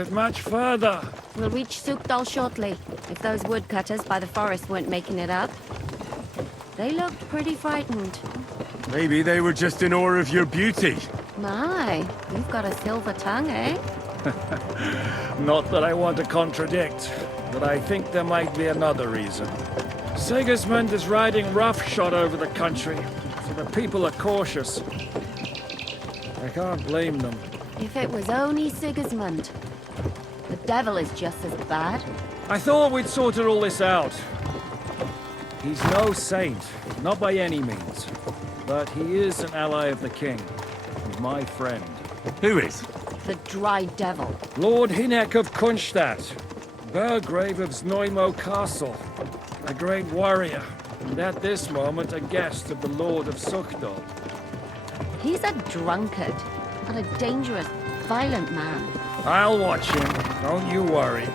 it much further. We'll reach Suchdol shortly, if those woodcutters by the forest weren't making it up. They looked pretty frightened. Maybe they were just in awe of your beauty. My, you've got a silver tongue, eh? Not that I want to contradict, but I think there might be another reason. Sigismund is riding roughshod over the country, so the people are cautious. I can't blame them. If it was only Sigismund. The devil is just as bad. I thought we'd sorted all this out. He's no saint, not by any means. But he is an ally of the king, and my friend. Who is? The dry devil. Lord Hynek of Kunstadt, Burgrave of Znojmo Castle, a great warrior, and at this moment a guest of the Lord of Suchdol. He's a drunkard, and a dangerous, violent man. I'll watch him, don't you worry.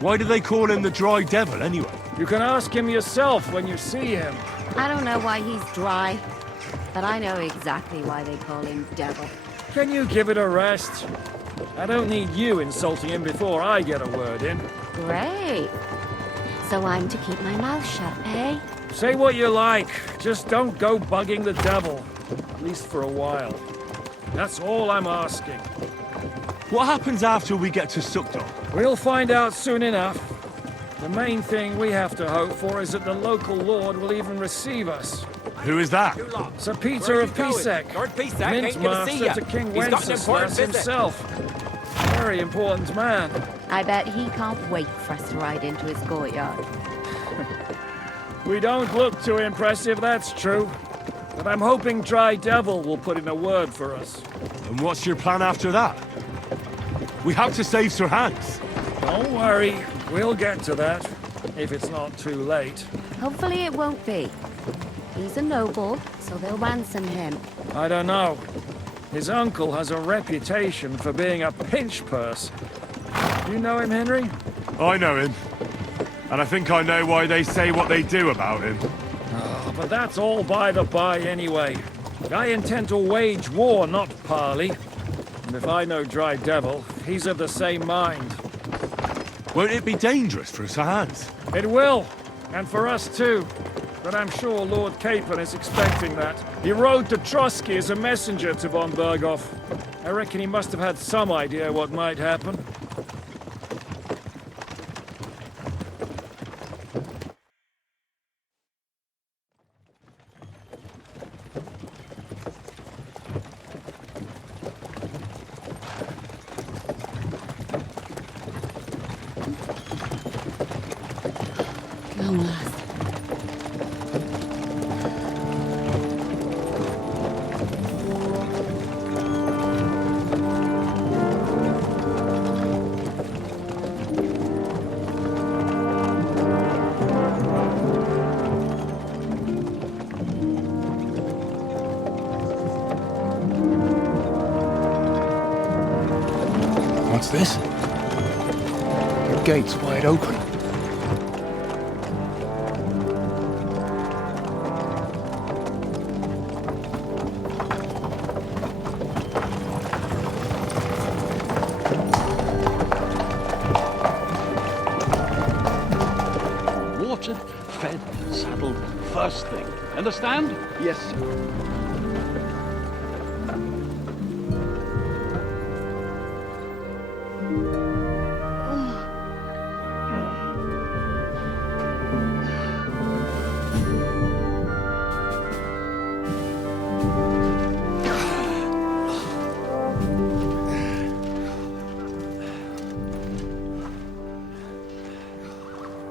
Why do they call him the Dry Devil, anyway? You can ask him yourself when you see him. I don't know why he's dry, but I know exactly why they call him devil. Can you give it a rest? I don't need you insulting him before I get a word in. Great. So I'm to keep my mouth shut, eh? Say what you like, just don't go bugging the devil. At least for a while. That's all I'm asking. What happens after we get to Suchdol? We'll find out soon enough. The main thing we have to hope for is that the local lord will even receive us. Who is that? Sir Peter of Pisek, Lord Pisek ain't Mint gonna see Master ya. to King He's got an Wenceslas important visit. himself. Very important man. I bet he can't wait for us to ride into his courtyard. We don't look too impressive, that's true. But I'm hoping Dry Devil will put in a word for us. And what's your plan after that? We have to save Sir Hans. Don't worry, we'll get to that, if it's not too late. Hopefully it won't be. He's a noble, so they'll ransom him. I don't know. His uncle has a reputation for being a pinch purse. Do you know him, Henry? I know him. And I think I know why they say what they do about him. Oh, but that's all by the by anyway. I intend to wage war, not parley. And if I know Dry Devil, he's of the same mind. Won't it be dangerous for Sir Hans? It will, and for us too. But I'm sure Lord Capon is expecting that. He rode to Trotsky as a messenger to von Berghoff. I reckon he must have had some idea what might happen. Long last. What's this? The gate's wide open. Watered, fed, saddled, first thing. Understand? Yes, sir.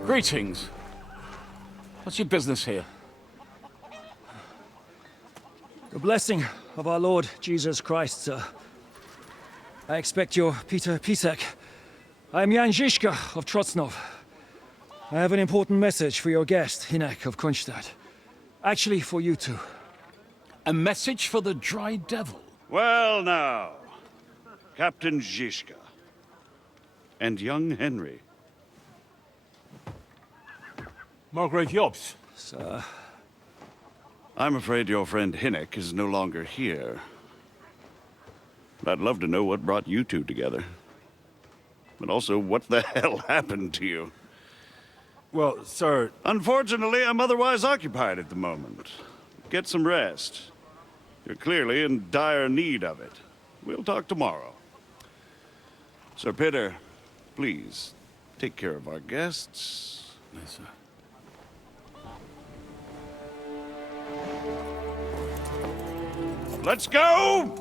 Greetings. What's your business here? The blessing of our Lord Jesus Christ, sir. I expect you're Peter Pisek. I am Jan Žižka of Trocnov. I have an important message for your guest, Hynek of Kunstadt. Actually, for you two. A message for the Dry Devil. Well now, Captain Žižka and young Henry. Margrave Jobs. Sir. I'm afraid your friend Hynek is no longer here. But I'd love to know what brought you two together. but also what the hell happened to you. Well, sir, Unfortunately, I'm otherwise occupied at the moment. Get some rest. You're clearly in dire need of it. We'll talk tomorrow. Sir Peter, please, take care of our guests. Yes, sir. Let's go!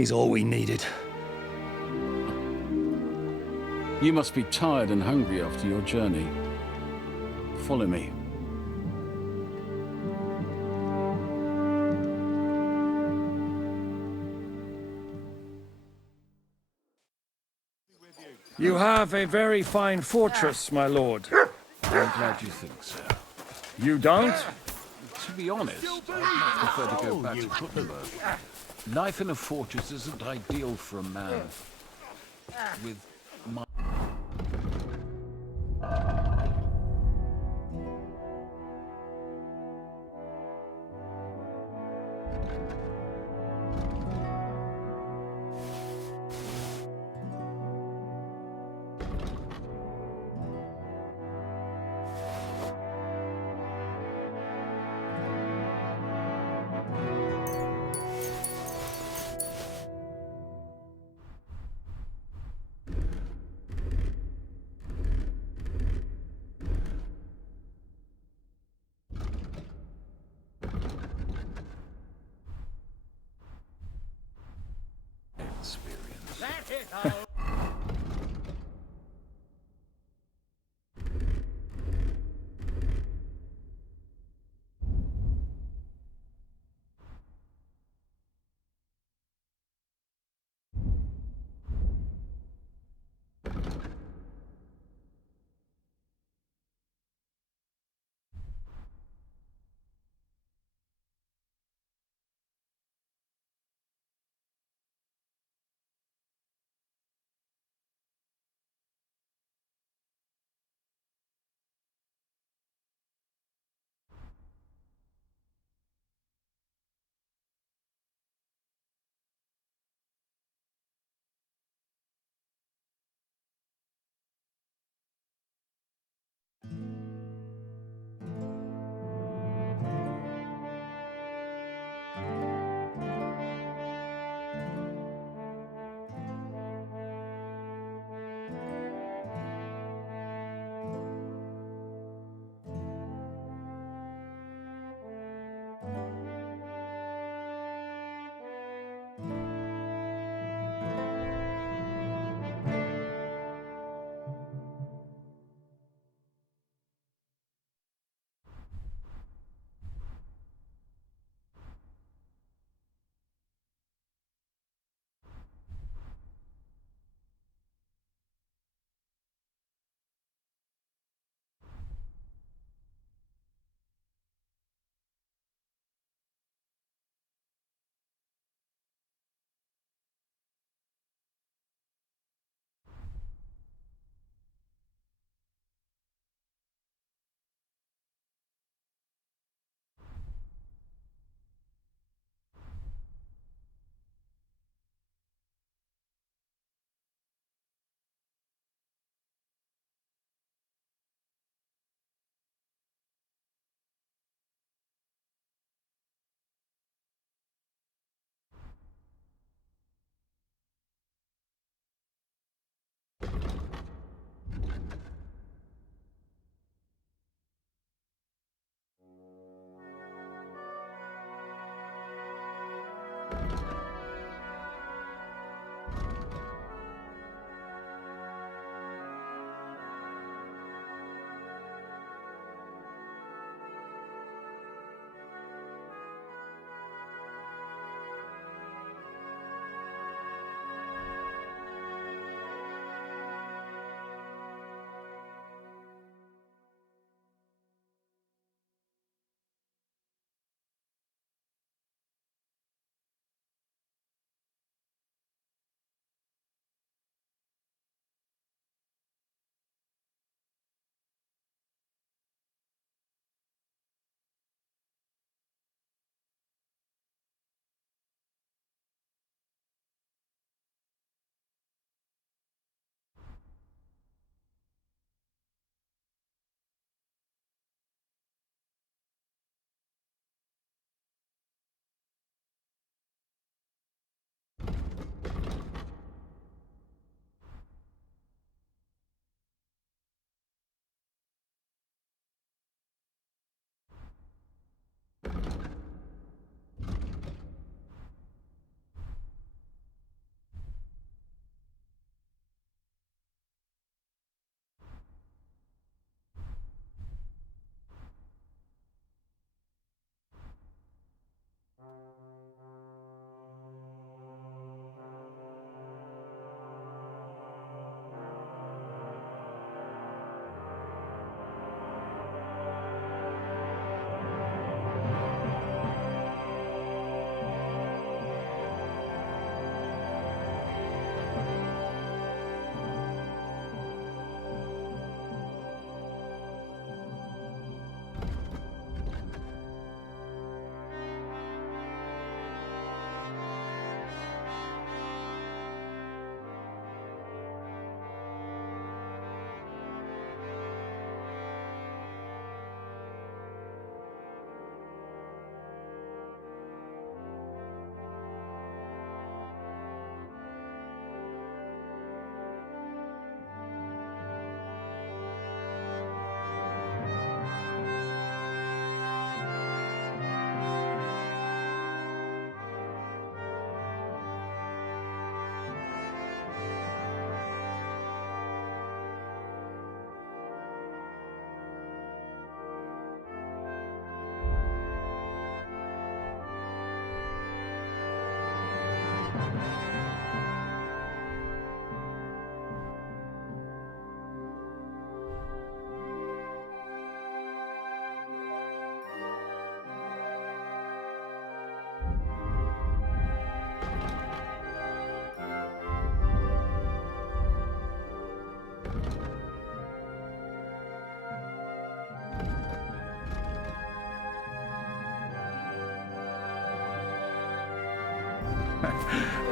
He's all we needed. You must be tired and hungry after your journey. Follow me. You have a very fine fortress, my lord. I'm glad you think so. You don't? To be honest, I'd prefer to go back to Kuttenberg. Life in a fortress isn't ideal for a man with my... experience.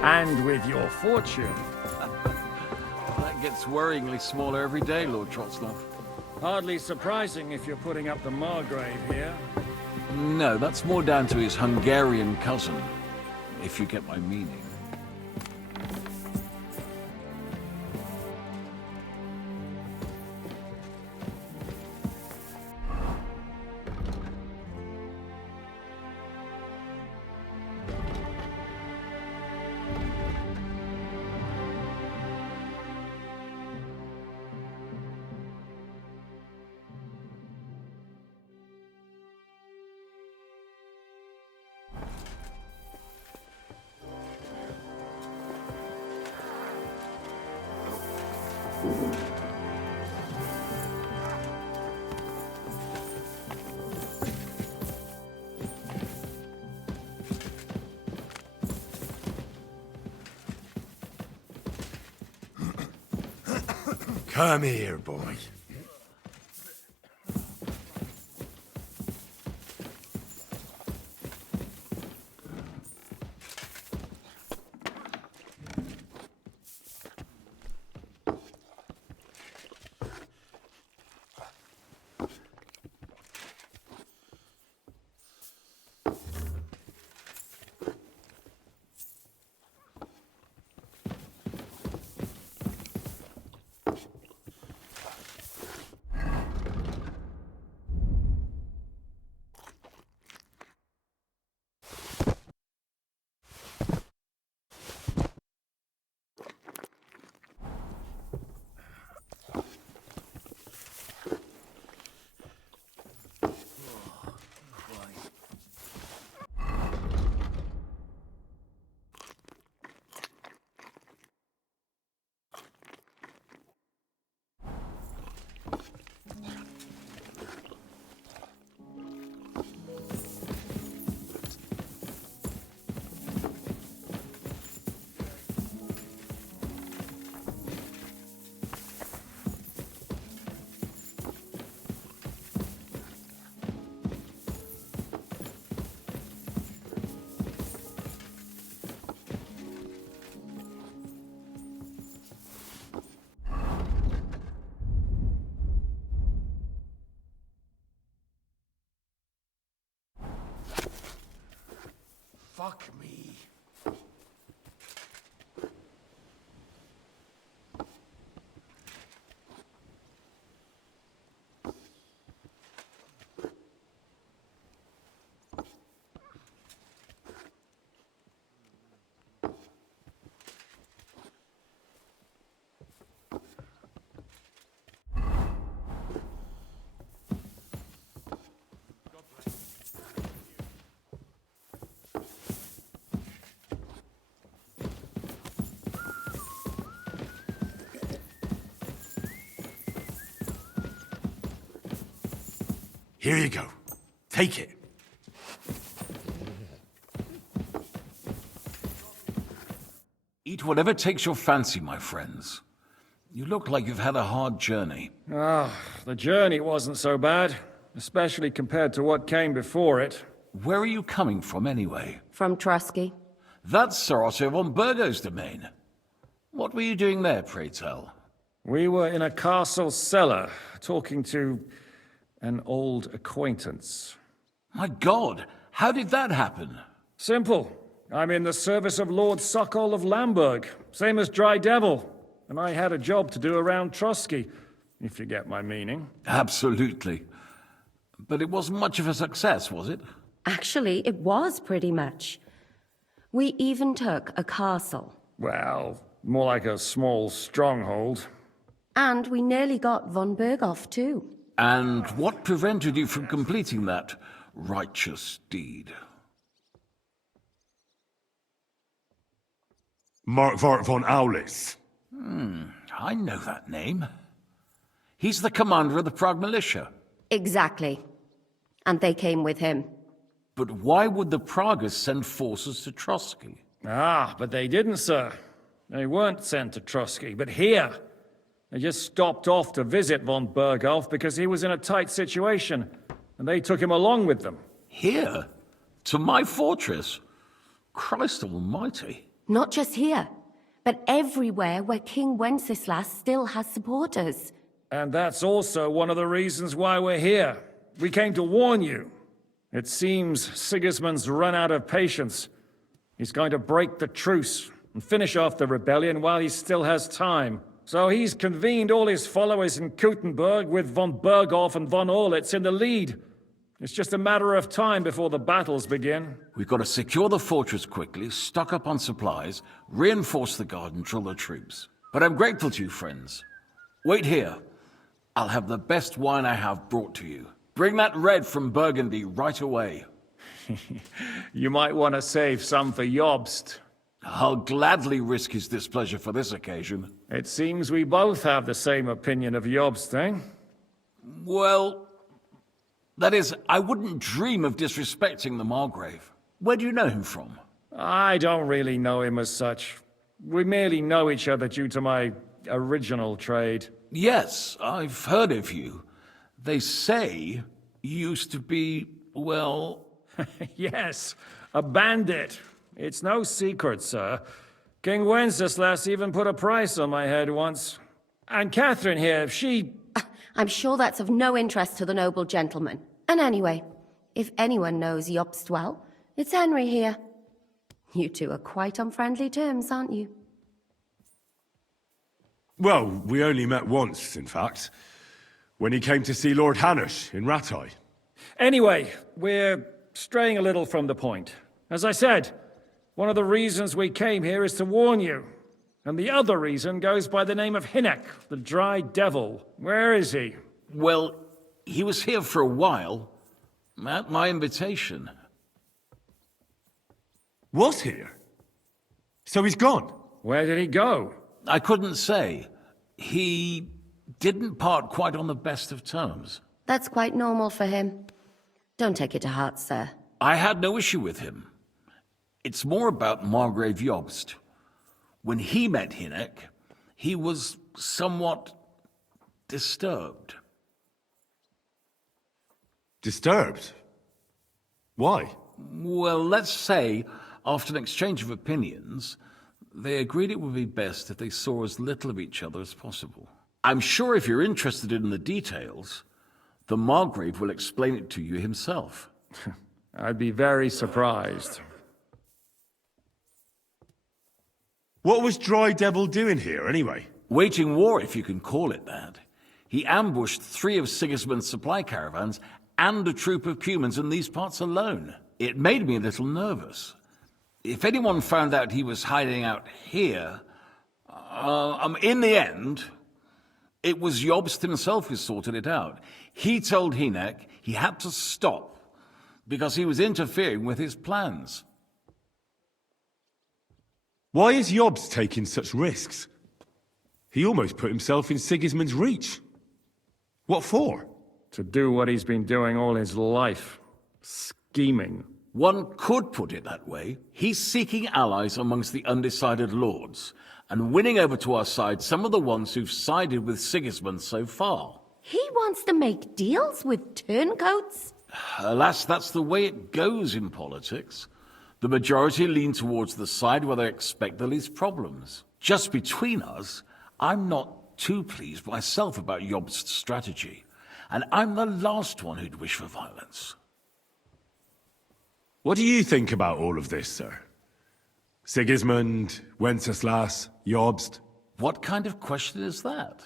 And with your fortune. That gets worryingly smaller every day, Lord Trotsnov. Hardly surprising if you're putting up the Margrave here. No, that's more down to his Hungarian cousin, if you get my meaning. Come here, boy. Fuck me. Here you go. Take it. Eat whatever takes your fancy, my friends. You look like you've had a hard journey. The journey wasn't so bad, especially compared to what came before it. Where are you coming from, anyway? From Trusky. That's Sir Otto von Burgo's domain. What were you doing there, pray tell? We were in a castle cellar, talking to an old acquaintance. My God, how did that happen? Simple. I'm in the service of Lord Suchdol of Lamberg, same as Dry Devil, and I had a job to do around Trusky, if you get my meaning. Absolutely. But it wasn't much of a success, was it? Actually, it was pretty much. We even took a castle. Well, more like a small stronghold. And we nearly got von Berghoff, too. And what prevented you from completing that righteous deed? Markvart von Aulis. I know that name. He's the commander of the Prague militia. Exactly. And they came with him. But why would the Praguers send forces to Trusky? But they didn't, sir. They weren't sent to Trusky, but here. They just stopped off to visit von Berghoff because he was in a tight situation, and they took him along with them. Here? To my fortress? Christ almighty. Not just here, but everywhere where King Wenceslas still has supporters. And that's also one of the reasons why we're here. We came to warn you. It seems Sigismund's run out of patience. He's going to break the truce and finish off the rebellion while he still has time. So he's convened all his followers in Kuttenberg with von Berghoff and von Orlitz in the lead. It's just a matter of time before the battles begin. We've got to secure the fortress quickly, stock up on supplies, reinforce the guard and drill the troops. But I'm grateful to you, friends. Wait here. I'll have the best wine I have brought to you. Bring that red from Burgundy right away. You might want to save some for Jobst. I'll gladly risk his displeasure for this occasion. It seems we both have the same opinion of Jobst, eh? Well, that is, I wouldn't dream of disrespecting the Margrave. Where do you know him from? I don't really know him as such. We merely know each other due to my original trade. Yes, I've heard of you. They say you used to be, well... Yes, a bandit. It's no secret, sir. King Wenceslas even put a price on my head once. And Catherine here, she... I'm sure that's of no interest to the noble gentleman. And anyway, if anyone knows Jobst well, it's Henry here. You two are quite on friendly terms, aren't you? Well, we only met once, in fact. When he came to see Lord Hanush in Rattay. Anyway, we're straying a little from the point. As I said, one of the reasons we came here is to warn you. And the other reason goes by the name of Hynek, the Dry Devil. Where is he? Well, he was here for a while, at my invitation. Was here? So he's gone? Where did he go? I couldn't say. He didn't part quite on the best of terms. That's quite normal for him. Don't take it to heart, sir. I had no issue with him. It's more about Margrave Jobst. When he met Hynek, he was somewhat disturbed. Disturbed? Why? Well, let's say, after an exchange of opinions, they agreed it would be best if they saw as little of each other as possible. I'm sure if you're interested in the details, the Margrave will explain it to you himself. I'd be very surprised. What was Dry Devil doing here, anyway? Waging war, if you can call it that. He ambushed 3 of Sigismund's supply caravans and a troop of humans in these parts alone. It made me a little nervous. If anyone found out he was hiding out here, in the end, it was Jobst himself who sorted it out. He told Hynek he had to stop because he was interfering with his plans. Why is Jobst taking such risks? He almost put himself in Sigismund's reach. What for? To do what he's been doing all his life. Scheming. One could put it that way. He's seeking allies amongst the undecided lords, and winning over to our side some of the ones who've sided with Sigismund so far. He wants to make deals with turncoats? Alas, that's the way it goes in politics. The majority lean towards the side where they expect the least problems. Just between us, I'm not too pleased myself about Jobst's strategy, and I'm the last one who'd wish for violence. What do you think about all of this, sir? Sigismund, Wenceslas, Jobst? What kind of question is that?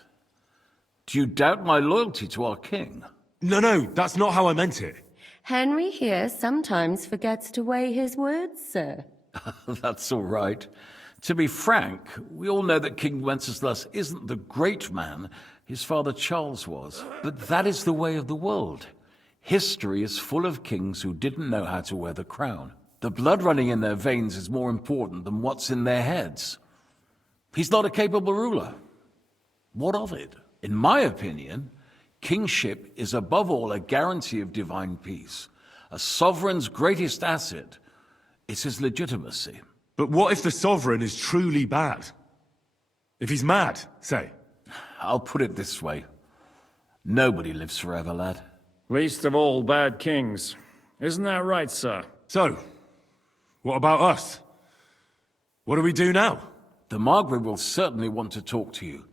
Do you doubt my loyalty to our king? No, that's not how I meant it. Henry here sometimes forgets to weigh his words, sir. That's all right. To be frank, we all know that King Wenceslas isn't the great man his father Charles was. But that is the way of the world. History is full of kings who didn't know how to wear the crown. The blood running in their veins is more important than what's in their heads. He's not a capable ruler. What of it? In my opinion, kingship is above all a guarantee of divine peace. A sovereign's greatest asset is his legitimacy. But what if the sovereign is truly bad? If he's mad, say? I'll put it this way. Nobody lives forever, lad. Least of all bad kings. Isn't that right, sir? So, what about us? What do we do now? The Margrave will certainly want to talk to you,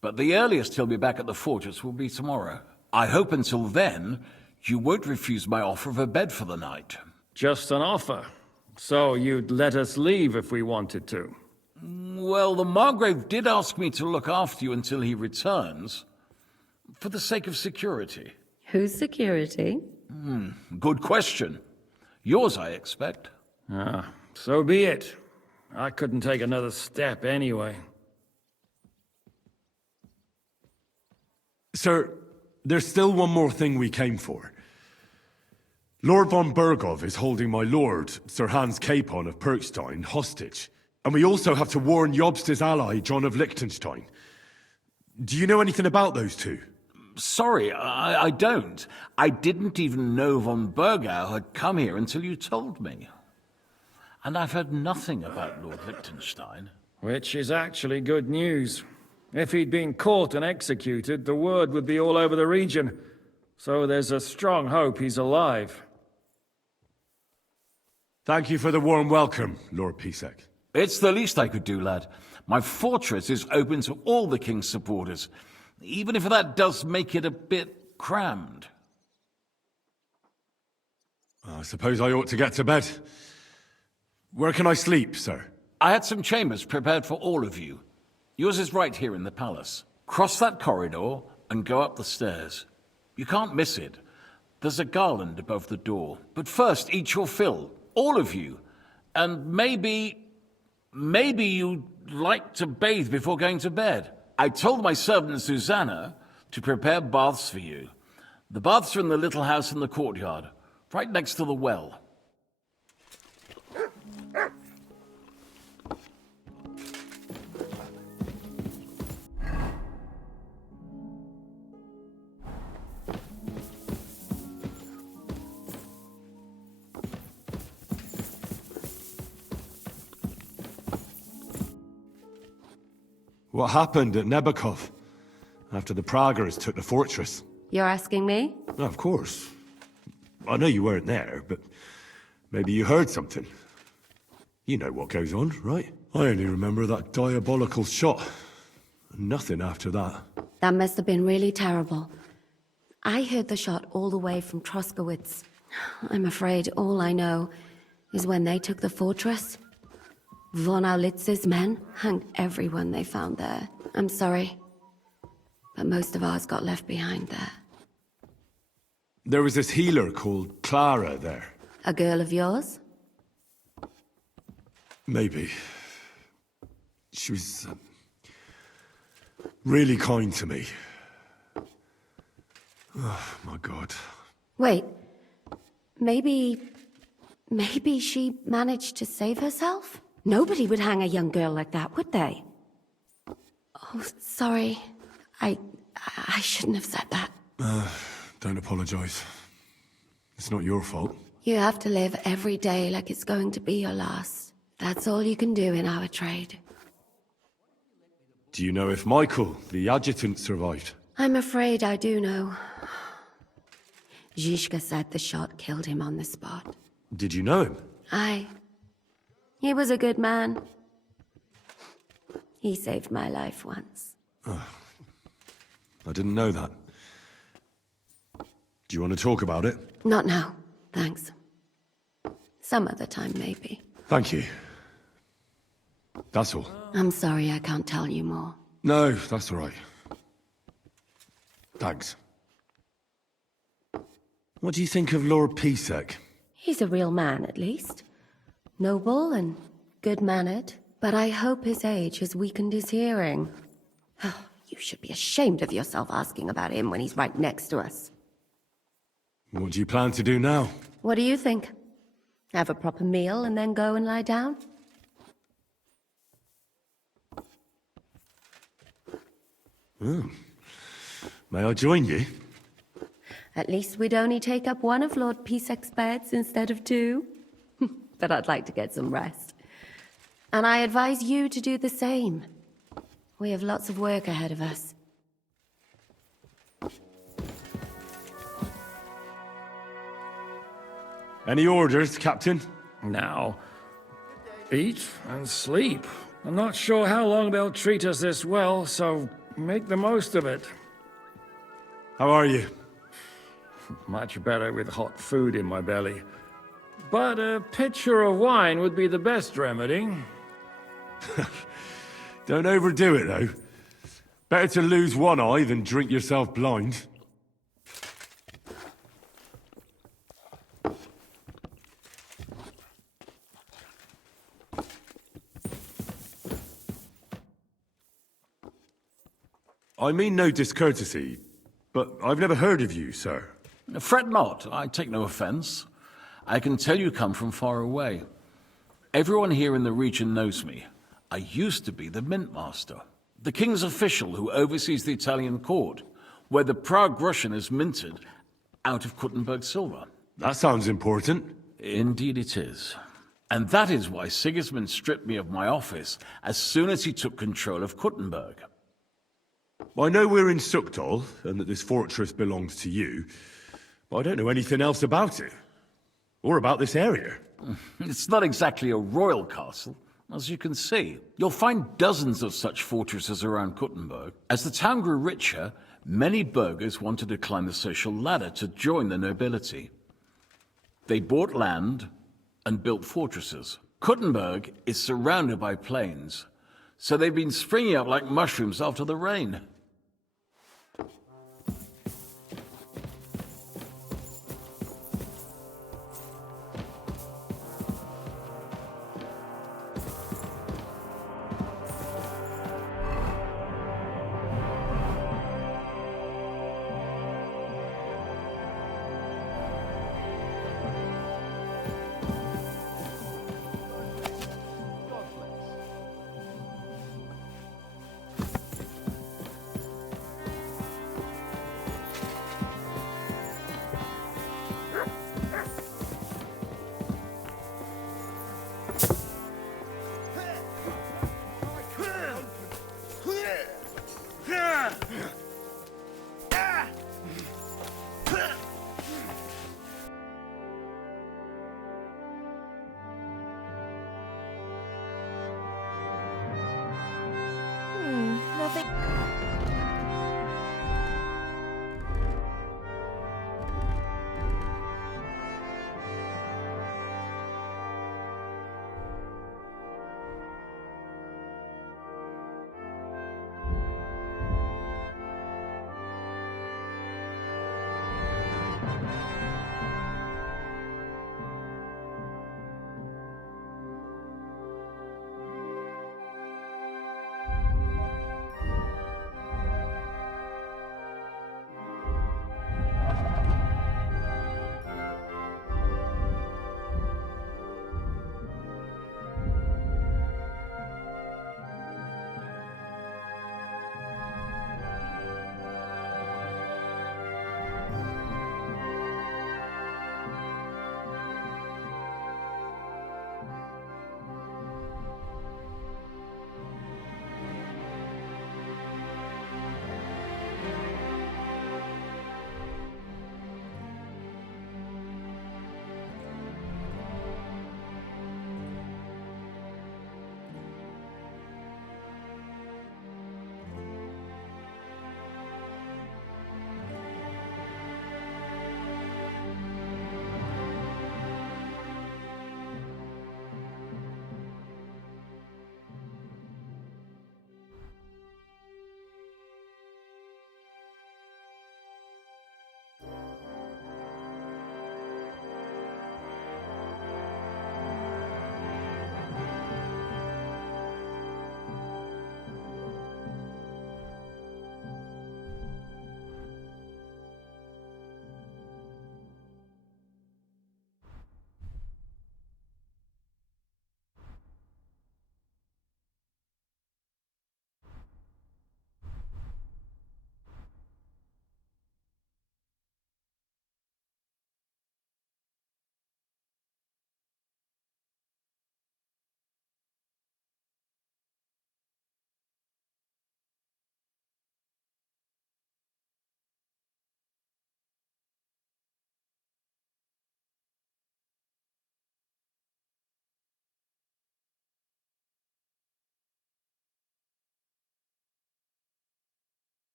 but the earliest he'll be back at the fortress will be tomorrow. I hope until then, you won't refuse my offer of a bed for the night. Just an offer. So you'd let us leave if we wanted to. Well, the Margrave did ask me to look after you until he returns, for the sake of security. Whose security? Good question. Yours, I expect. Ah, so be it. I couldn't take another step anyway. Sir, there's still one more thing we came for. Lord von Bergov is holding my lord, Sir Hans Capon of Perkstein, hostage. And we also have to warn Jobst's ally, John of Liechtenstein. Do you know anything about those two? Sorry, I don't. I didn't even know von Bergau had come here until you told me. And I've heard nothing about Lord Liechtenstein. Which is actually good news. If he'd been caught and executed, the word would be all over the region. So there's a strong hope he's alive. Thank you for the warm welcome, Lord Pisek. It's the least I could do, lad. My fortress is open to all the king's supporters, even if that does make it a bit crammed. I suppose I ought to get to bed. Where can I sleep, sir? I had some chambers prepared for all of you. Yours is right here in the palace. Cross that corridor and go up the stairs. You can't miss it. There's a garland above the door. But first, eat your fill, all of you. And maybe you'd like to bathe before going to bed. I told my servant Susanna to prepare baths for you. The baths are in the little house in the courtyard, right next to the well. What happened at Nebakov after the Praguers took the fortress? You're asking me? Oh, of course. I know you weren't there, but maybe you heard something. You know what goes on, right? I only remember that diabolical shot. Nothing after that. That must have been really terrible. I heard the shot all the way from Troskowitz. I'm afraid all I know is when they took the fortress, von Aulitz's men hanged everyone they found there. I'm sorry, but most of ours got left behind there. There was this healer called Clara there. A girl of yours? Maybe. She was really kind to me. Oh, my God. Wait, maybe she managed to save herself? Nobody would hang a young girl like that, would they? Oh, sorry. I shouldn't have said that. Don't apologize. It's not your fault. You have to live every day like it's going to be your last. That's all you can do in our trade. Do you know if Michael, the adjutant, survived? I'm afraid I do know. Zhishka said the shot killed him on the spot. Did you know him? He was a good man. He saved my life once. I didn't know that. Do you want to talk about it? Not now, thanks. Some other time, maybe. Thank you. That's all. I'm sorry I can't tell you more. No, that's all right. Thanks. What do you think of Lord Pisek? He's a real man, at least. Noble and good-mannered, but I hope his age has weakened his hearing. You should be ashamed of yourself asking about him when he's right next to us. What do you plan to do now? What do you think? Have a proper meal and then go and lie down? May I join you? At least we'd only take up one of Lord Pisek's beds instead of two. But I'd like to get some rest. And I advise you to do the same. We have lots of work ahead of us. Any orders, Captain? Now, eat, and sleep. I'm not sure how long they'll treat us this well, so make the most of it. How are you? Much better with hot food in my belly. But a pitcher of wine would be the best remedy. Don't overdo it, though. Better to lose one eye than drink yourself blind. I mean no discourtesy, but I've never heard of you, sir. Fret not, I take no offense. I can tell you come from far away. Everyone here in the region knows me. I used to be the Mint Master, the king's official who oversees the Italian court, where the Prague Russian is minted out of Kuttenberg silver. That sounds important. Indeed it is. And that is why Sigismund stripped me of my office as soon as he took control of Kuttenberg. I know we're in Suchdol, and that this fortress belongs to you, but I don't know anything else about it. Or about this area. It's not exactly a royal castle, as you can see. You'll find dozens of such fortresses around Kuttenberg. As the town grew richer, many burghers wanted to climb the social ladder to join the nobility. They bought land and built fortresses. Kuttenberg is surrounded by plains, so they've been springing up like mushrooms after the rain.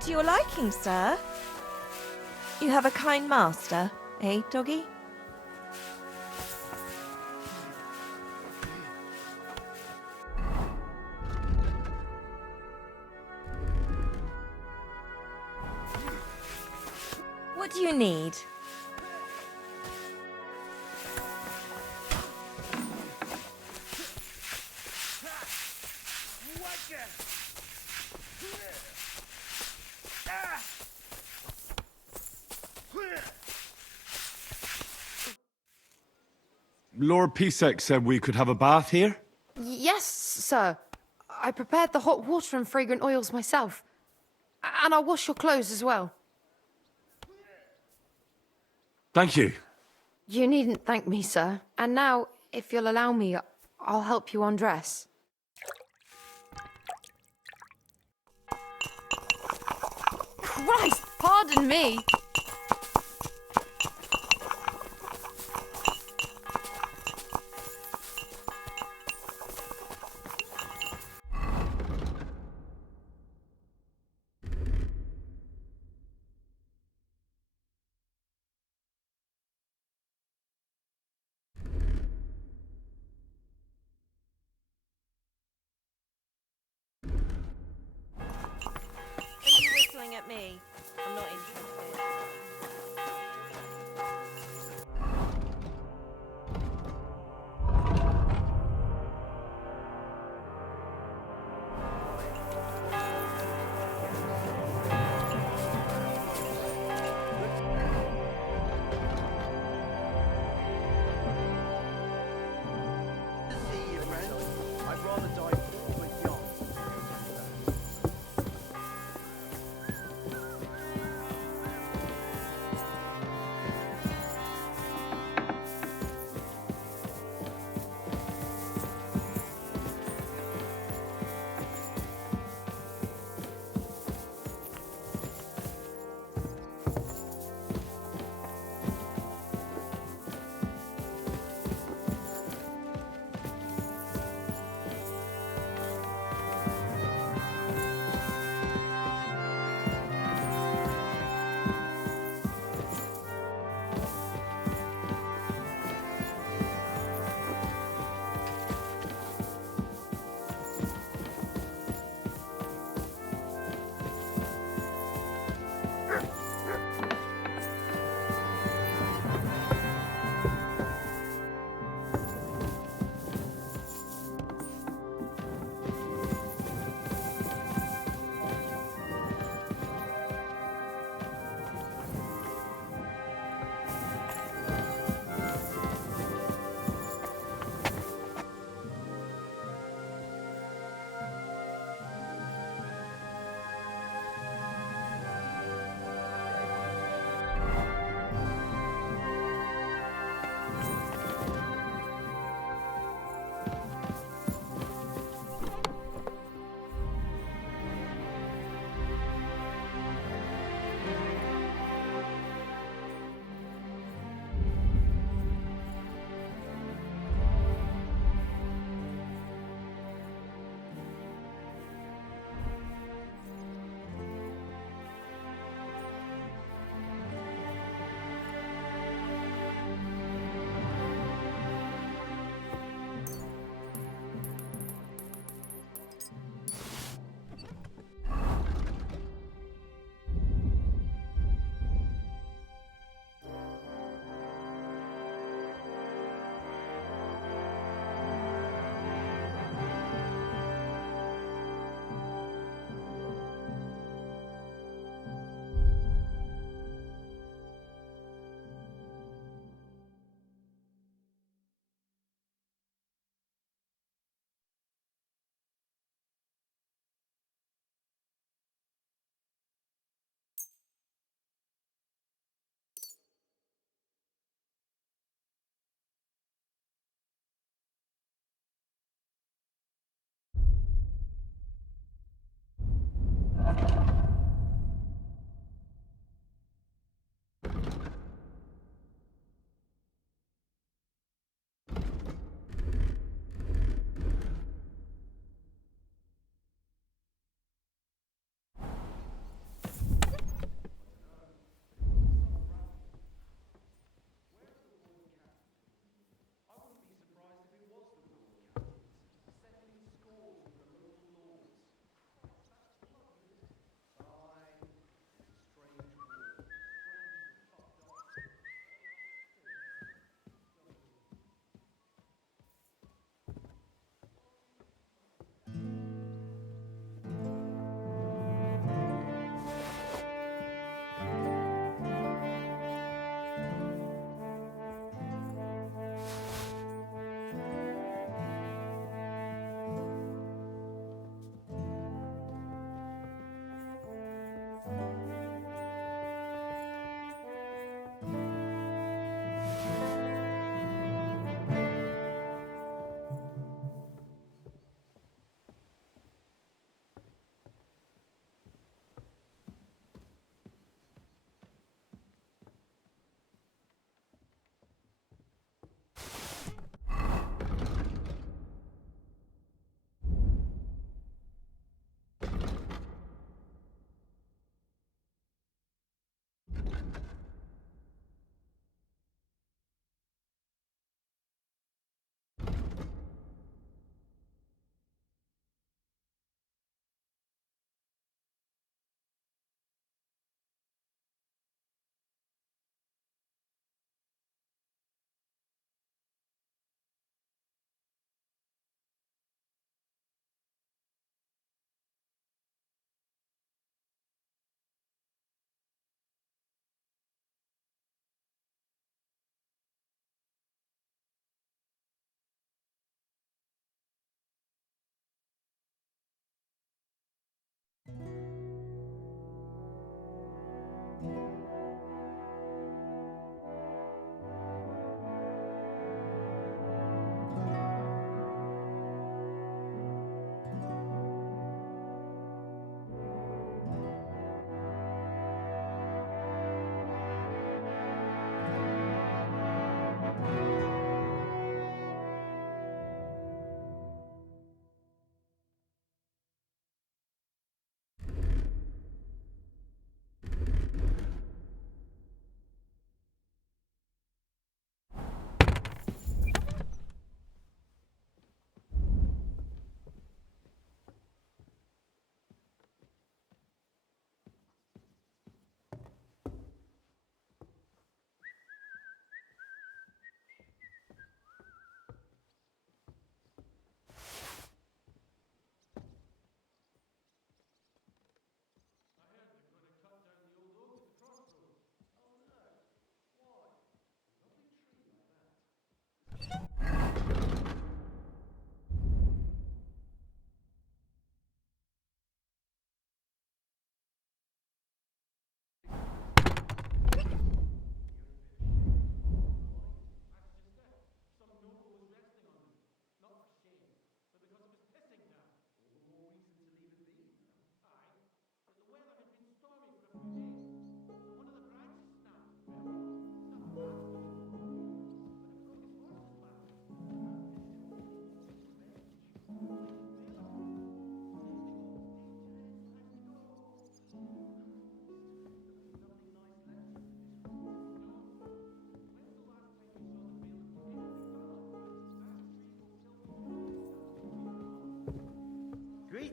to your liking, sir. You have a kind master, eh, doggy? What do you need? Lord Pisek said we could have a bath here? Yes, sir. I prepared the hot water and fragrant oils myself. And I'll wash your clothes as well. Thank you. You needn't thank me, sir. And now, if you'll allow me, I'll help you undress. Christ, pardon me! Are you whistling at me? I'm not interested.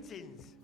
Greetings.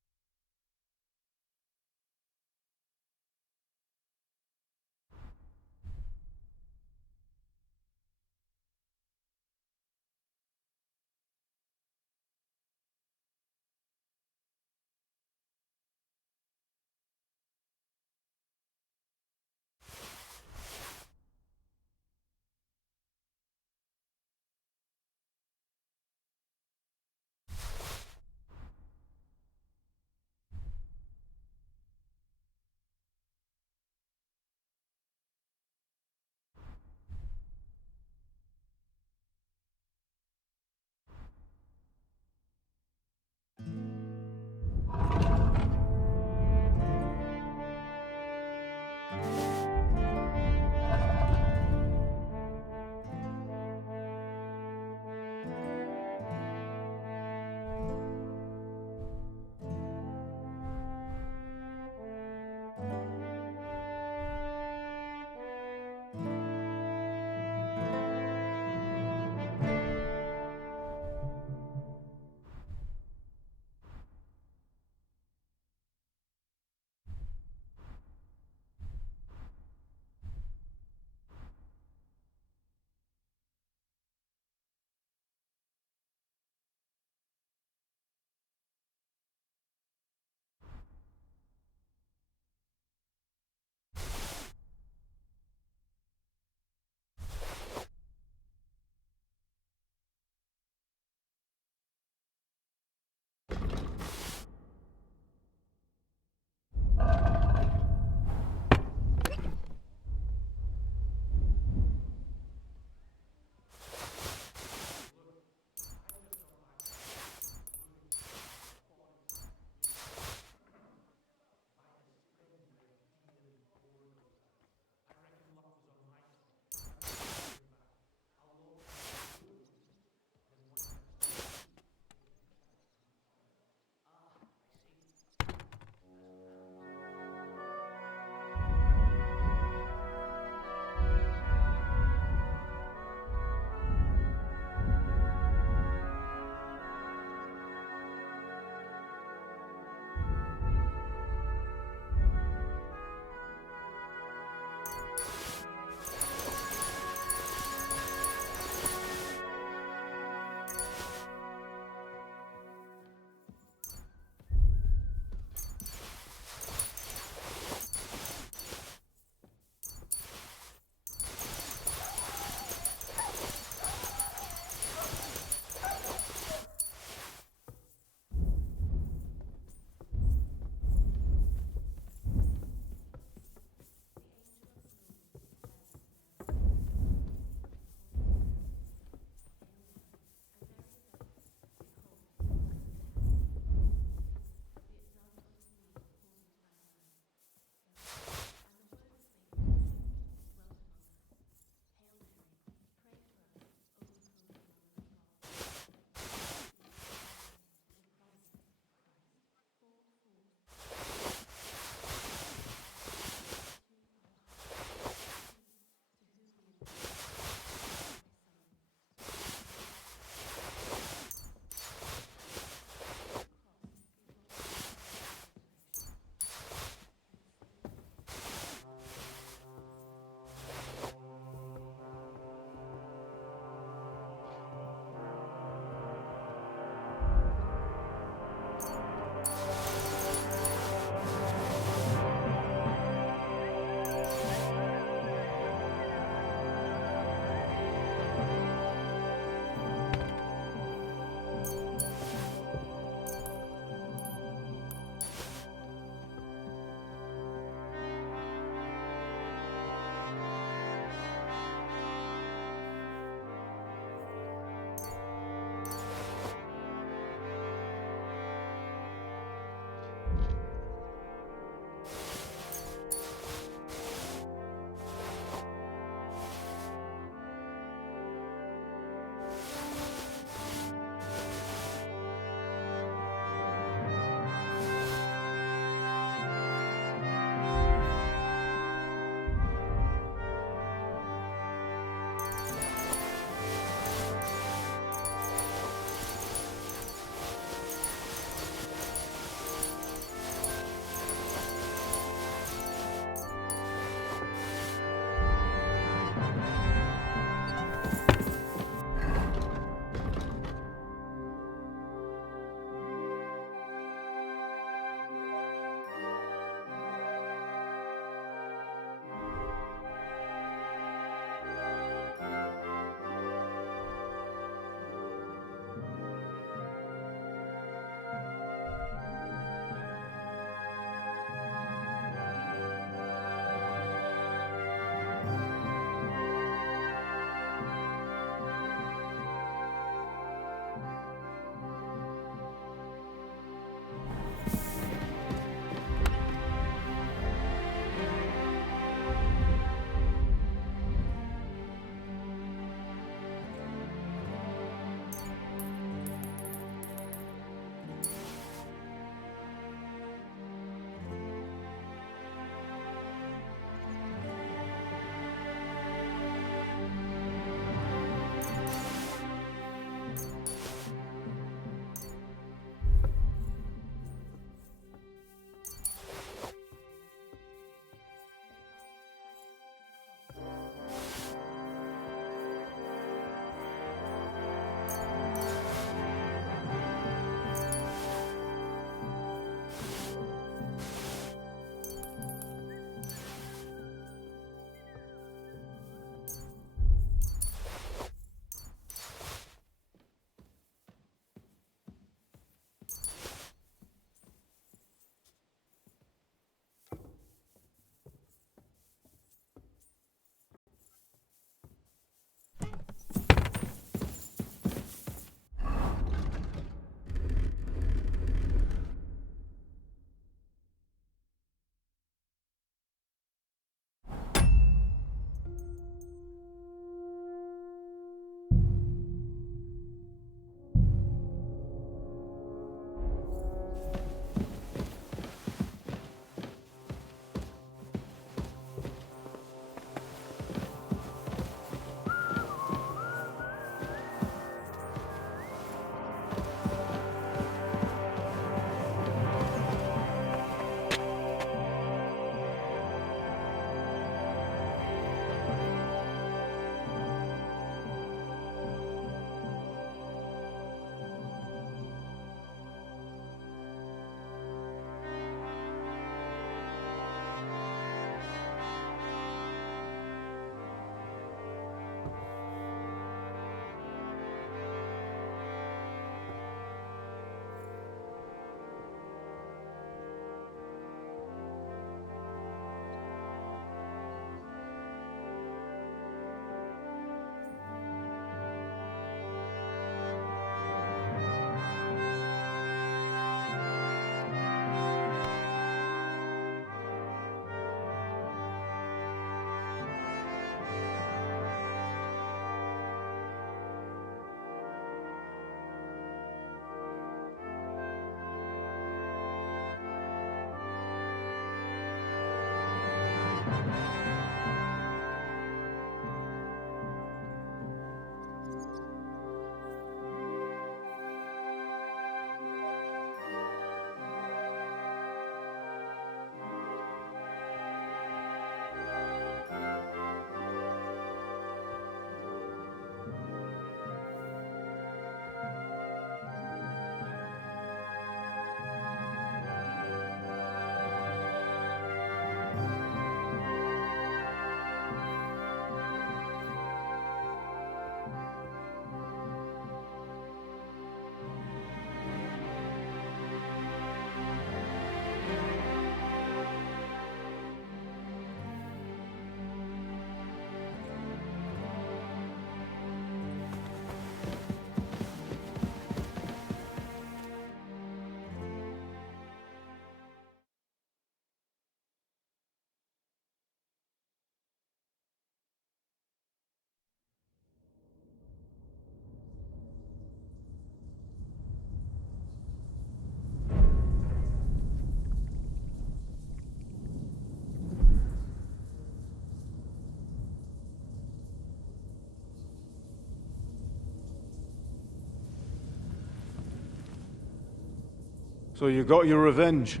So you got your revenge.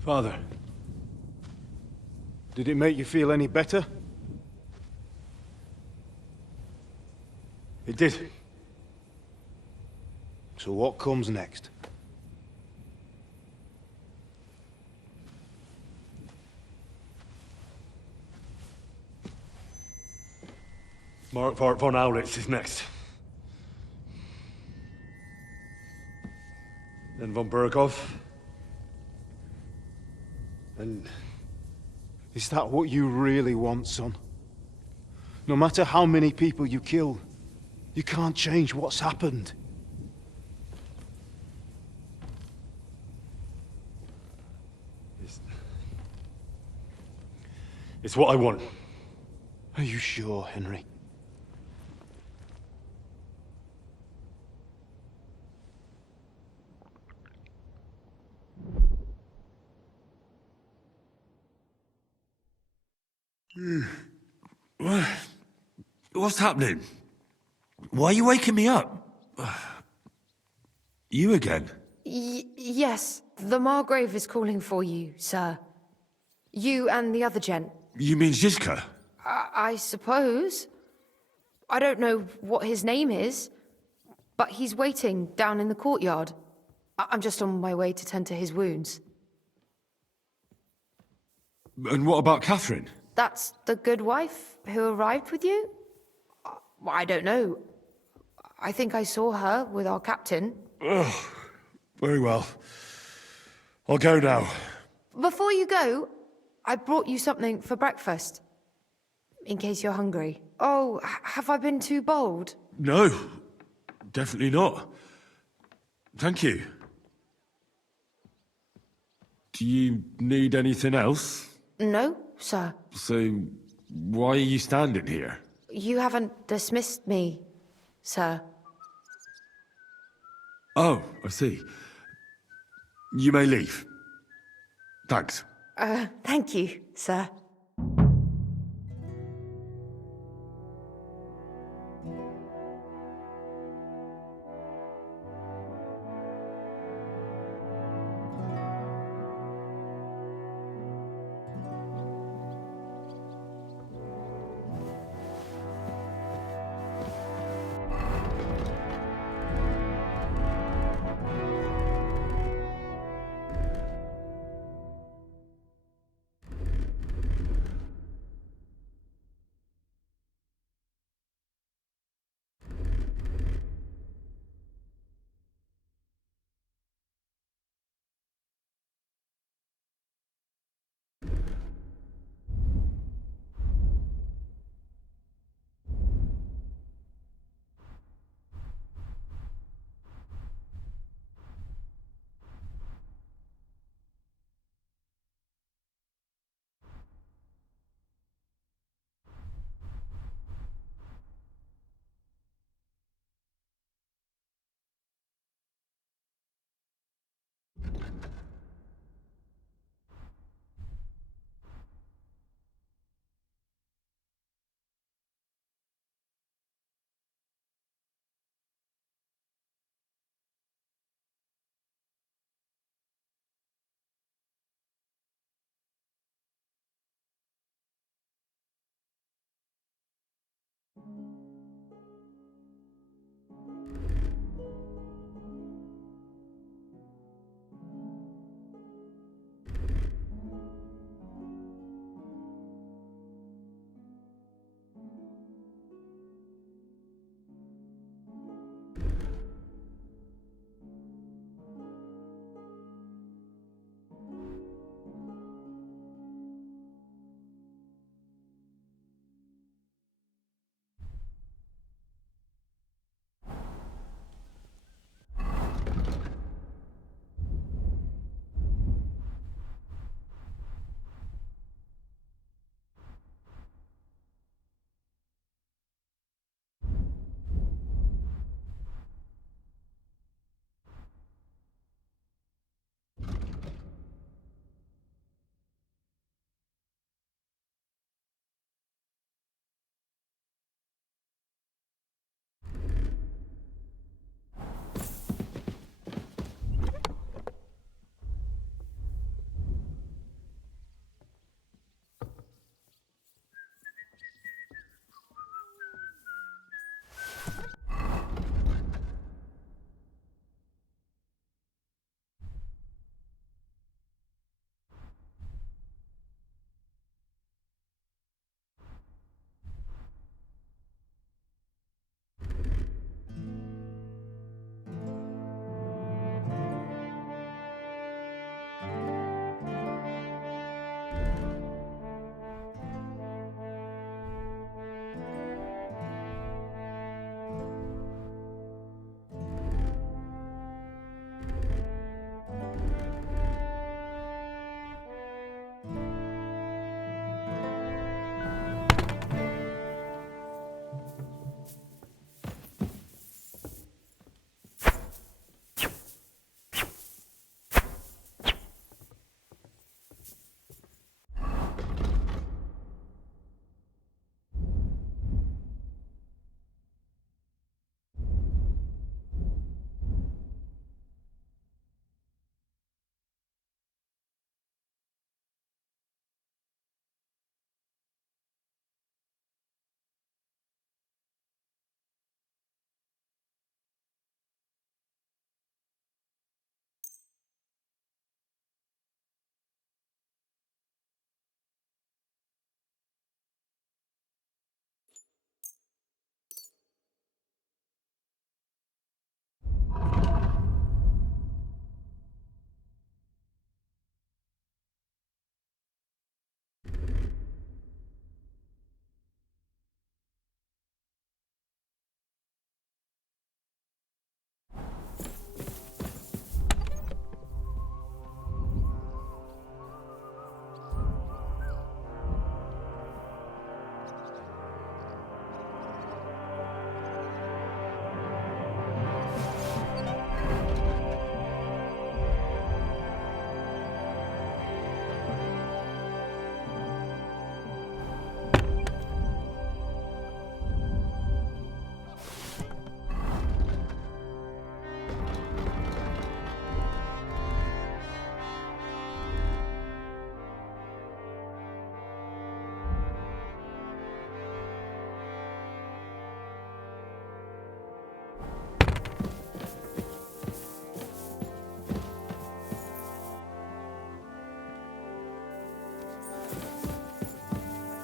Father, did it make you feel any better? It did. So what comes next? Mark von Aulitz is next. Then von Berghoff. And is that what you really want, son? No matter how many people you kill, you can't change what's happened. It's what I want. Are you sure, Henry? What's happening? Why are you waking me up? You again? Yes, the Margrave is calling for you, sir. You and the other gent. You mean Zizka? I suppose. I don't know what his name is, but he's waiting down in the courtyard. I'm just on my way to tend to his wounds. And what about Catherine? That's the good wife who arrived with you? I don't know. I think I saw her with our captain. Oh, very well. I'll go now. Before you go, I brought you something for breakfast. In case you're hungry. Oh, have I been too bold? No, definitely not. Thank you. Do you need anything else? No, sir. So, why are you standing here? You haven't dismissed me, sir. Oh, I see. You may leave. Thanks. Thank you, sir.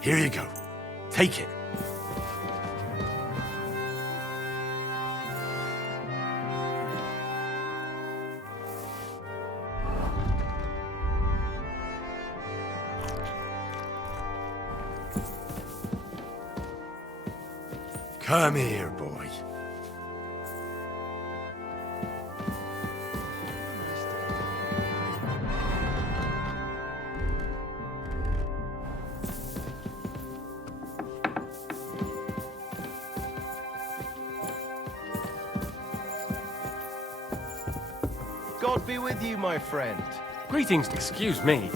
Here you go. Take it. Come here, boy. God be with you, my friend. Greetings. Excuse me.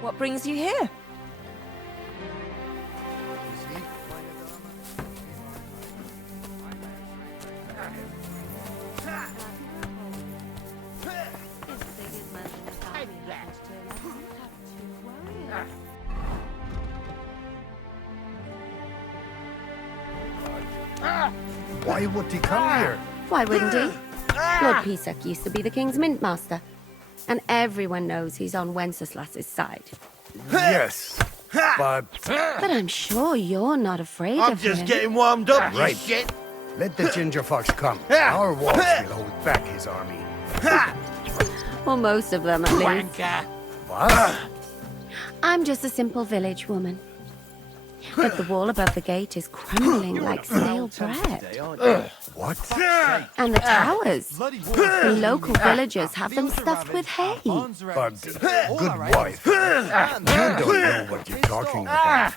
What brings you here? Why would he come here? Why wouldn't he? Lord Pisak used to be the king's mint master, and everyone knows he's on Wenceslas's side. Yes, but... But I'm sure you're not afraid I'm of him. just getting warmed up, you Right. shit. Let the ginger fox come. Our walls will hold back his army. Well, most of them, at least. What? I'm just a simple village woman. But the wall above the gate is crumbling like stale bread. What? And the towers. The local villagers have them stuffed with hay. But, good wife, you don't know what you're talking about.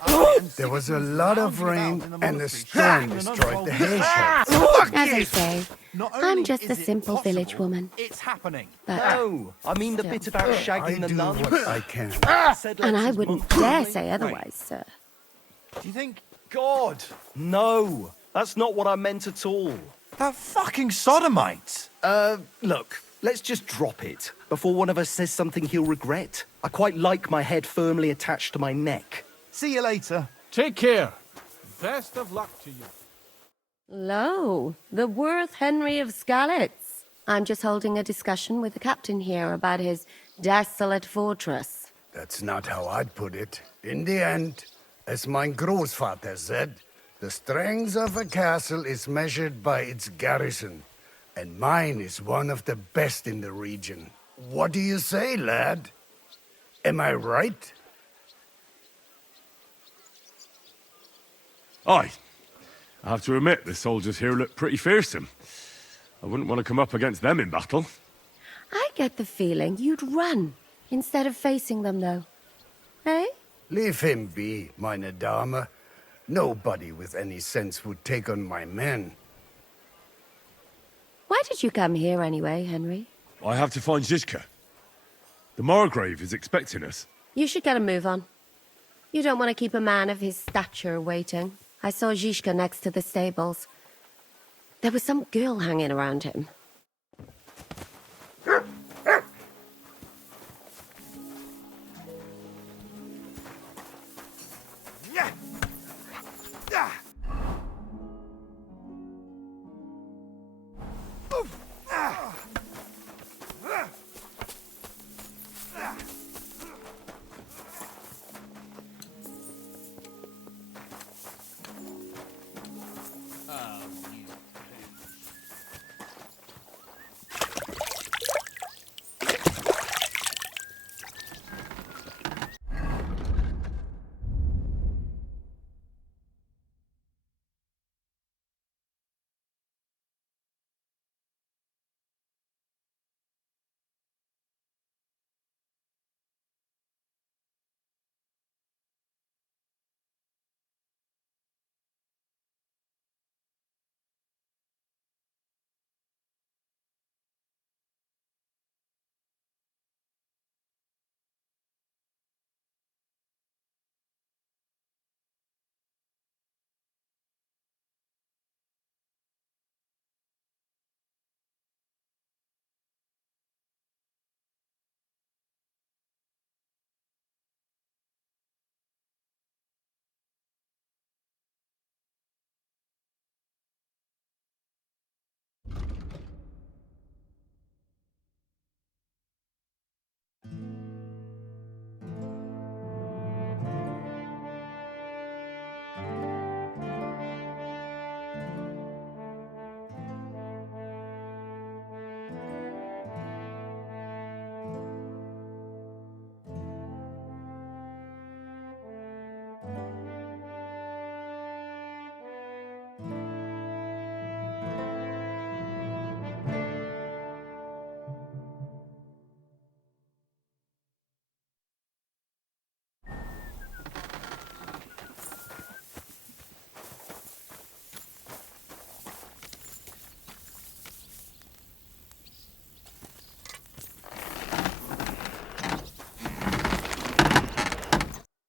There was a lot of rain, and the storm destroyed the hay sheds. As I say, I'm just a simple village woman. It's happening. But, No, I mean the Still. bit about I shagging the do nuns. what I can. and I wouldn't dare say otherwise, sir. Do you think? God, no. That's not what I meant at all. That fucking sodomites! Look, let's just drop it before one of us says something he'll regret. I quite like my head firmly attached to my neck. See you later. Take care. Best of luck to you. Lo, the worth Henry of Skalitz. I'm just holding a discussion with the captain here about his desolate fortress. That's not how I'd put it. In the end, as my grossfather said, the strength of a castle is measured by its garrison, and mine is one of the best in the region. What do you say, lad? Am I right? Aye. I have to admit, the soldiers here look pretty fearsome. I wouldn't want to come up against them in battle. I get the feeling you'd run instead of facing them, though. Eh? Leave him be, meine Dame. Nobody with any sense would take on my men. Why did you come here anyway, Henry? I have to find Zizka. The Margrave is expecting us. You should get a move on. You don't want to keep a man of his stature waiting. I saw Zizka next to the stables. There was some girl hanging around him.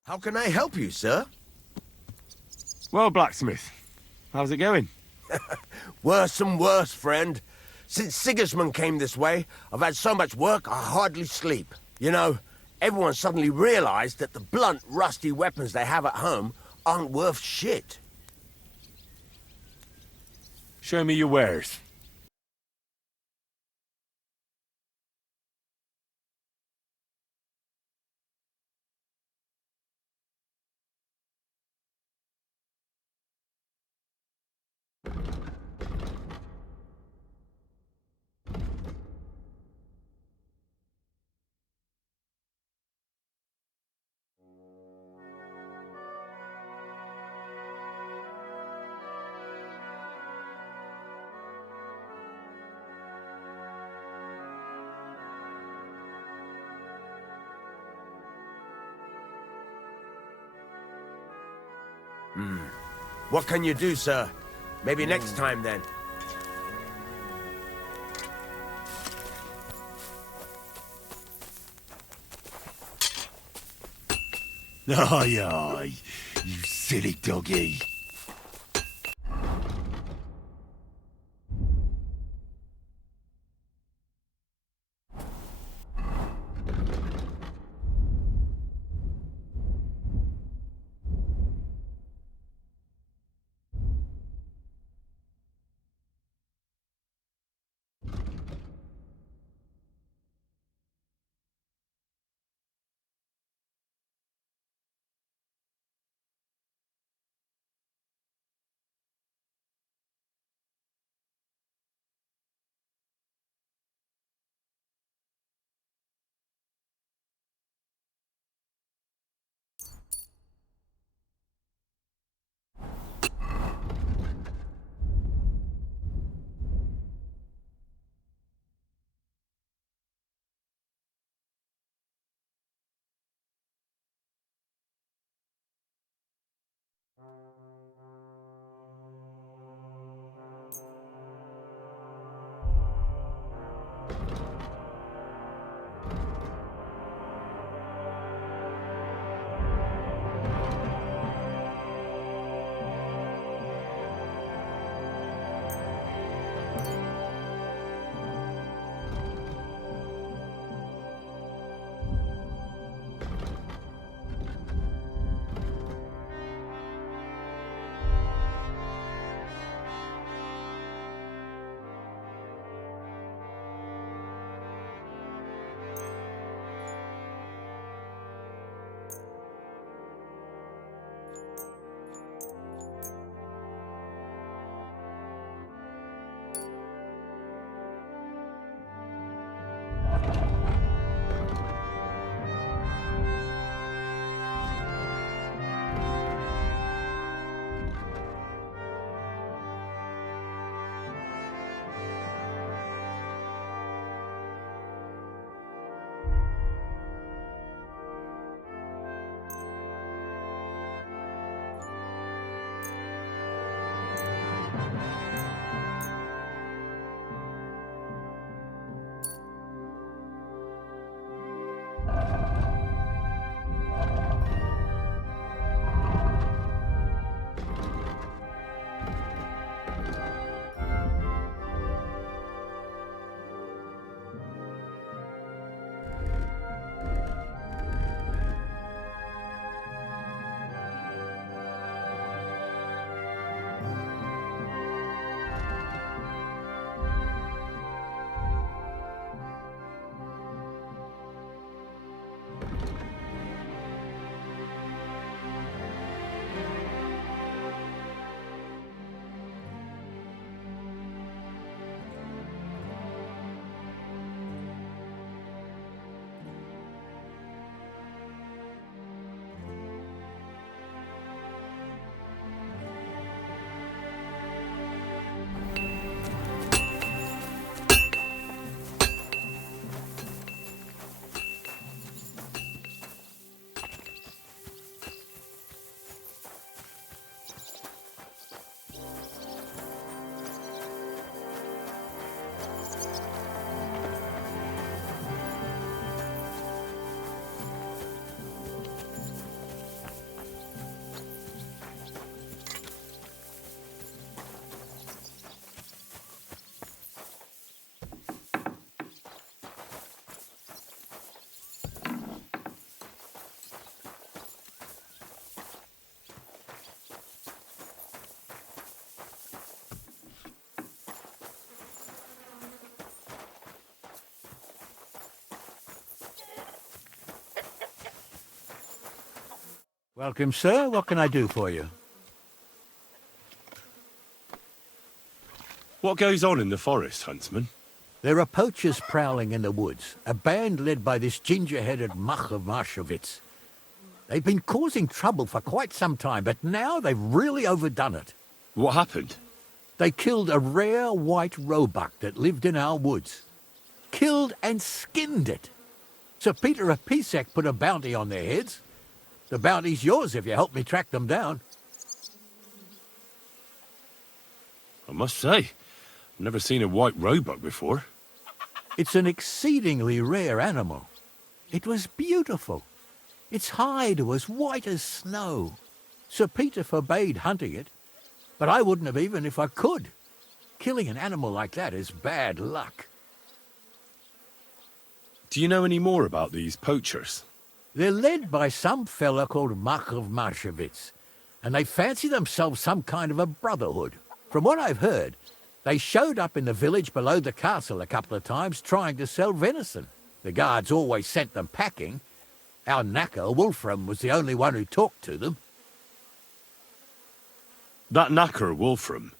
How can I help you, sir? Well, blacksmith, how's it going? Worse and worse, friend. Since Sigismund came this way, I've had so much work I hardly sleep. You know, everyone suddenly realized that the blunt, rusty weapons they have at home aren't worth shit. Show me your wares. What can you do, sir? Maybe next time, then. Aye, aye, you silly doggy. Welcome, sir. What can I do for you? What goes on in the forest, Huntsman? There are poachers prowling in the woods, a band led by this ginger-headed muck of Marshowitz. They've been causing trouble for quite some time, but now they've really overdone it. What happened? They killed a rare white roebuck that lived in our woods. Killed and skinned it. Sir Peter of Pisek put a bounty on their heads. The bounty's yours if you help me track them down. I must say, I've never seen a white roebuck before. It's an exceedingly rare animal. It was beautiful. Its hide was white as snow. Sir Peter forbade hunting it, but I wouldn't have even if I could. Killing an animal like that is bad luck. Do you know any more about these poachers? They're led by some fella called Mark of Marshowitz, and they fancy themselves some kind of a brotherhood. From what I've heard, they showed up in the village below the castle a couple of times trying to sell venison. The guards always sent them packing. Our knacker, Wolfram, was the only one who talked to them. That knacker, Wolfram,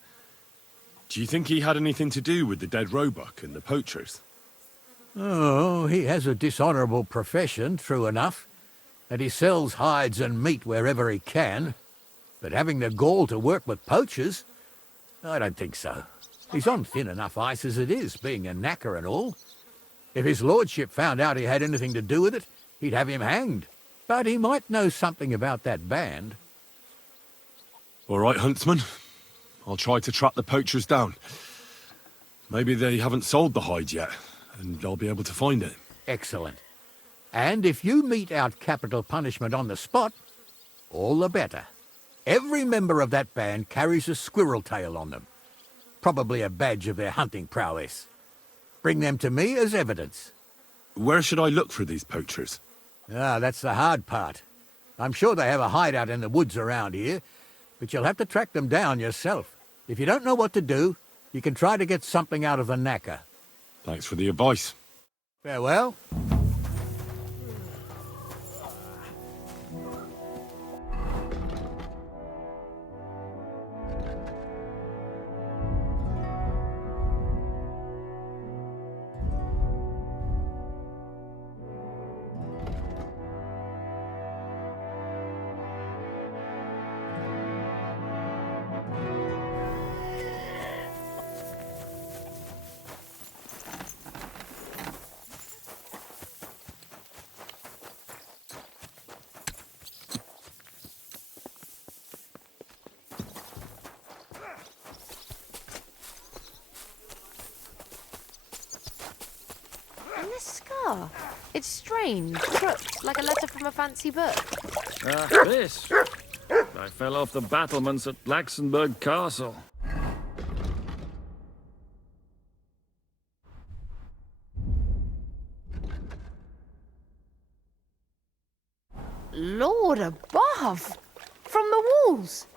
do you think he had anything to do with the dead roebuck and the poachers? Oh, he has a dishonourable profession, true enough, and he sells hides and meat wherever he can. But having the gall to work with poachers, I don't think so. He's on thin enough ice as it is, being a knacker and all. If his lordship found out he had anything to do with it, he'd have him hanged. But he might know something about that band. All right, Huntsman. I'll try to track the poachers down. Maybe they haven't sold the hide yet, and I'll be able to find it. Excellent. And if you mete out capital punishment on the spot, all the better. Every member of that band carries a squirrel tail on them. Probably a badge of their hunting prowess. Bring them to me as evidence. Where should I look for these poachers? That's the hard part. I'm sure they have a hideout in the woods around here, but you'll have to track them down yourself. If you don't know what to do, you can try to get something out of the knacker. Thanks for the advice. Farewell. It's strange, crooked, like a letter from a fancy book. This. I fell off the battlements at Laxenburg Castle. Lord above! From the walls!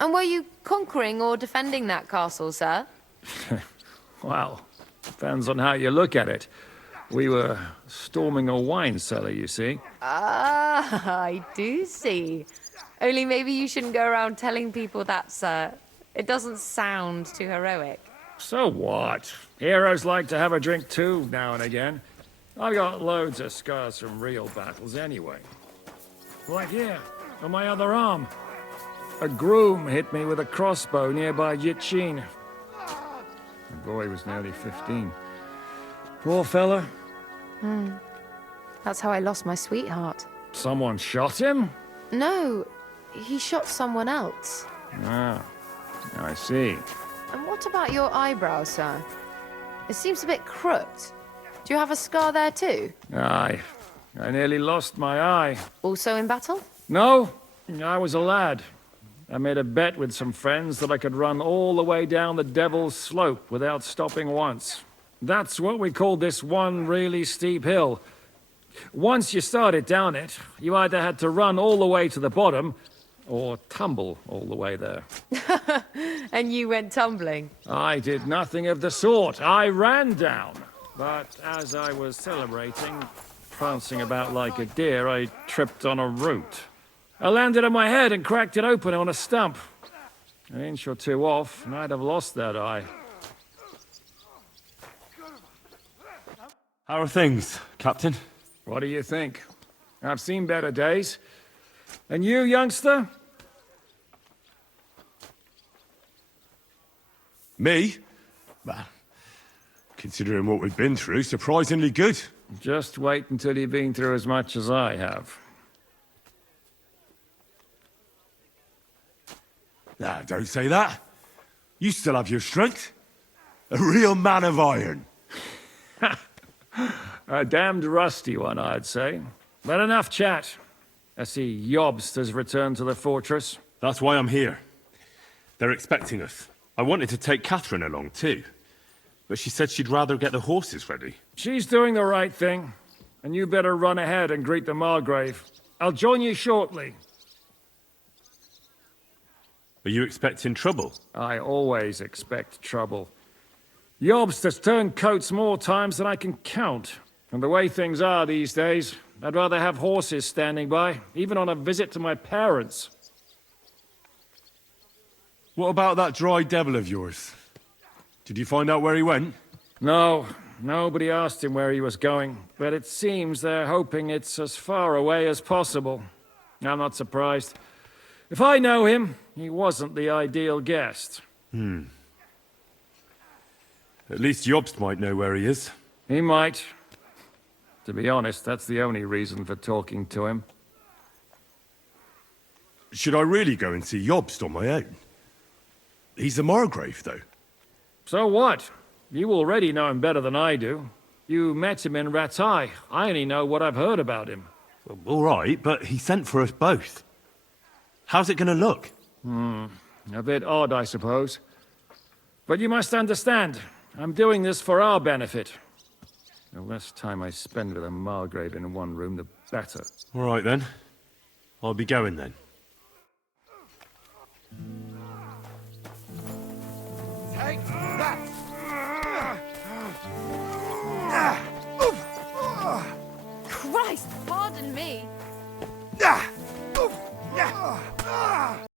And were you conquering or defending that castle, sir? Well, depends on how you look at it. We were storming a wine cellar, you see. Ah, I do see. Only maybe you shouldn't go around telling people that, sir. It doesn't sound too heroic. So what? Heroes like to have a drink too, now and again. I've got loads of scars from real battles anyway. Like here, on my other arm. A groom hit me with a crossbow nearby Yitchin. The boy was nearly 15. Poor fella. That's how I lost my sweetheart. Someone shot him? No, he shot someone else. Ah, I see. And what about your eyebrow, sir? It seems a bit crooked. Do you have a scar there too? Aye. I nearly lost my eye. Also in battle? No, I was a lad. I made a bet with some friends that I could run all the way down the Devil's Slope without stopping once. That's what we called this one really steep hill. Once you started down it, you either had to run all the way to the bottom, or tumble all the way there. And you went tumbling? I did nothing of the sort. I ran down. But as I was celebrating, prancing about like a deer, I tripped on a root. I landed on my head and cracked it open on a stump. An inch or two off, and I'd have lost that eye. How are things, Captain? What do you think? I've seen better days. And you, youngster? Me? Well, considering what we've been through, surprisingly good. Just wait until you've been through as much as I have. Nah, don't say that. You still have your strength. A real man of iron. A damned rusty one, I'd say. But enough chat. I see Jobst has returned to the fortress. That's why I'm here. They're expecting us. I wanted to take Catherine along too, but she said she'd rather get the horses ready. She's doing the right thing, and you better run ahead and greet the Margrave. I'll join you shortly. Are you expecting trouble? I always expect trouble. Jobst has turned coats more times than I can count. And the way things are these days, I'd rather have horses standing by, even on a visit to my parents. What about that dry devil of yours? Did you find out where he went? No, nobody asked him where he was going, but it seems they're hoping it's as far away as possible. I'm not surprised. If I know him, he wasn't the ideal guest. At least Jobst might know where he is. He might. To be honest, that's the only reason for talking to him. Should I really go and see Jobst on my own? He's a Margrave, though. So what? You already know him better than I do. You met him in Ratai. I only know what I've heard about him. Well, all right, but he sent for us both. How's it going to look? A bit odd, I suppose. But you must understand, I'm doing this for our benefit. The less time I spend with a Margrave in one room, the better. All right, then. I'll be going, then. Take that!